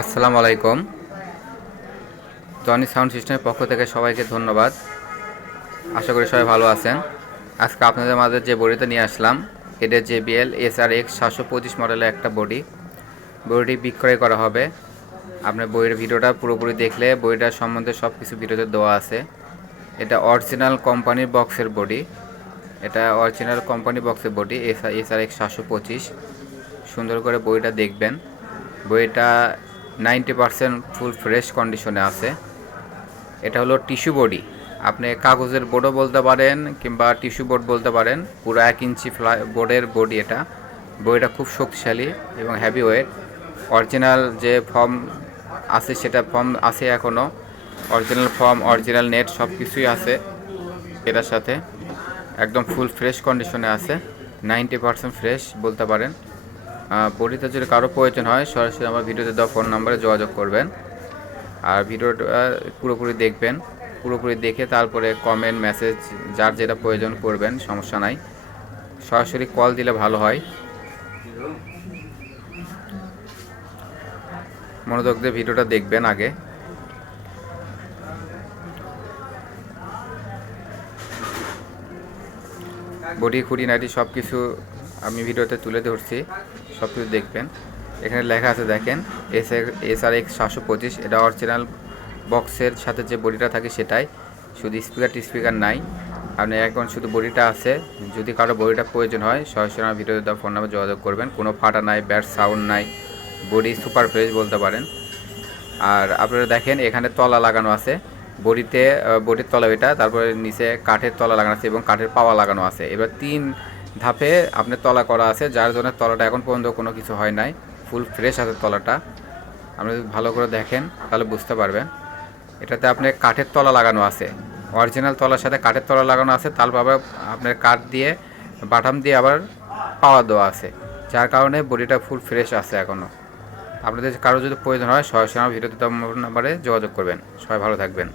আসসালামু আলাইকুম। Johnny sound সিস্টেমের পক্ষ থেকে সবাইকে ধন্যবাদ। আশা করি সবাই ভালো আছেন। আজকে আপনাদের মাঝে যে বডিটা নিয়ে আসলাম, এটা জেবিএল এস আর এক্স সাতশো পঁচিশ মডেলের একটা বডি। বডিটি বিক্রয় করা হবে। আপনার বইয়ের ভিডিওটা পুরোপুরি দেখলে বইটার সম্বন্ধে সব কিছু ভিডিওতে দেওয়া আছে। এটা অরিজিনাল কোম্পানির বক্সের বডি। এটা অরিজিনাল কোম্পানি বক্সের বডি এস আর এক্স সাতশো পঁচিশ। সুন্দর করে বইটা দেখবেন। বইটা নাইনটি পারসেন্ট ফুল ফ্রেশ কন্ডিশনে আছে। এটা হলো টিস্যু বডি। আপনি কাগজের বোর্ডও বলতে পারেন কিংবা টিস্যু বোর্ড বলতে পারেন, পুরো এক ইঞ্চি ফ্লাই বোর্ডের বডি এটা। বইটা খুব শক্তিশালী এবং হ্যাভি ওয়েট অরিজিনাল যে ফর্ম আছে সেটা ফর্ম আছে এখনও অরিজিনাল ফর্ম অরিজিনাল নেট সব কিছুই আছে এটার সাথে। একদম ফুল ফ্রেশ কন্ডিশনে আছে। নাইনটি পারসেন্ট ফ্রেশ বলতে পারেন। বডিতে যদি কারও প্রয়োজন হয়, সরাসরি আমার ভিডিওতে দেওয়া ফোন নাম্বারে যোগাযোগ করবেন। আর ভিডিওটা পুরোপুরি দেখবেন, পুরোপুরি দেখে তারপরে কমেন্ট মেসেজ যার যেটা প্রয়োজন করবেন, সমস্যা নাই। সরাসরি কল দিলে ভালো হয়। মনোযোগ দিয়ে ভিডিওটা দেখবেন আগে। বডি খুঁটিনাটি সব কিছু আমি ভিডিওতে তুলে ধরছি সব কিছু দেখবেন। এখানে লেখা আছে, দেখেন এস এস আর এক্স সাতশো পঁচিশ, এটা অরিজিনাল বক্সের সাথে যে বডিটা থাকে সেটাই। শুধু স্পিকার স্পিকার নাই। আপনি এখন শুধু বডিটা আছে, যদি কারও বডিটা প্রয়োজন হয়, সরাসরি আমার ভিডিওতে ফোন নাম্বার যোগাযোগ করবেন। কোনো ফাটা নাই ব্যাড সাউন্ড নাই বডি সুপার ফ্রেশ বলতে পারেন। আর আপনারা দেখেন, এখানে তলা লাগানো আছে। বডিতে বডির তলা এটা তারপরে নিচে কাঠের তলা লাগানো আছে এবং কাঠের পাওয়া লাগানো আছে। এবার তিন ধাপে আপনার তলা করা আছে, যার জন্য তলাটা এখন পর্যন্ত কোনো কিছু হয় নাই। ফুল ফ্রেশ আছে তলাটা। আপনি যদি ভালো করে দেখেন, তাহলে বুঝতে পারবেন। এটাতে আপনার কাঠের তলা লাগানো আছে। অরিজিনাল তলার সাথে কাঠের তলা লাগানো আছে তারপর আবার আপনার কাঠ দিয়ে, বাটাম দিয়ে আবার পাওয়ার দেওয়া আছে। যার কারণে বডিটা ফুল ফ্রেশ আছে এখনও আপনাদের কারও যদি প্রয়োজন হয়, সরাসরি আমার ভিডিওতে নাম্বারে যোগাযোগ করবেন। সবাই ভালো থাকবেন।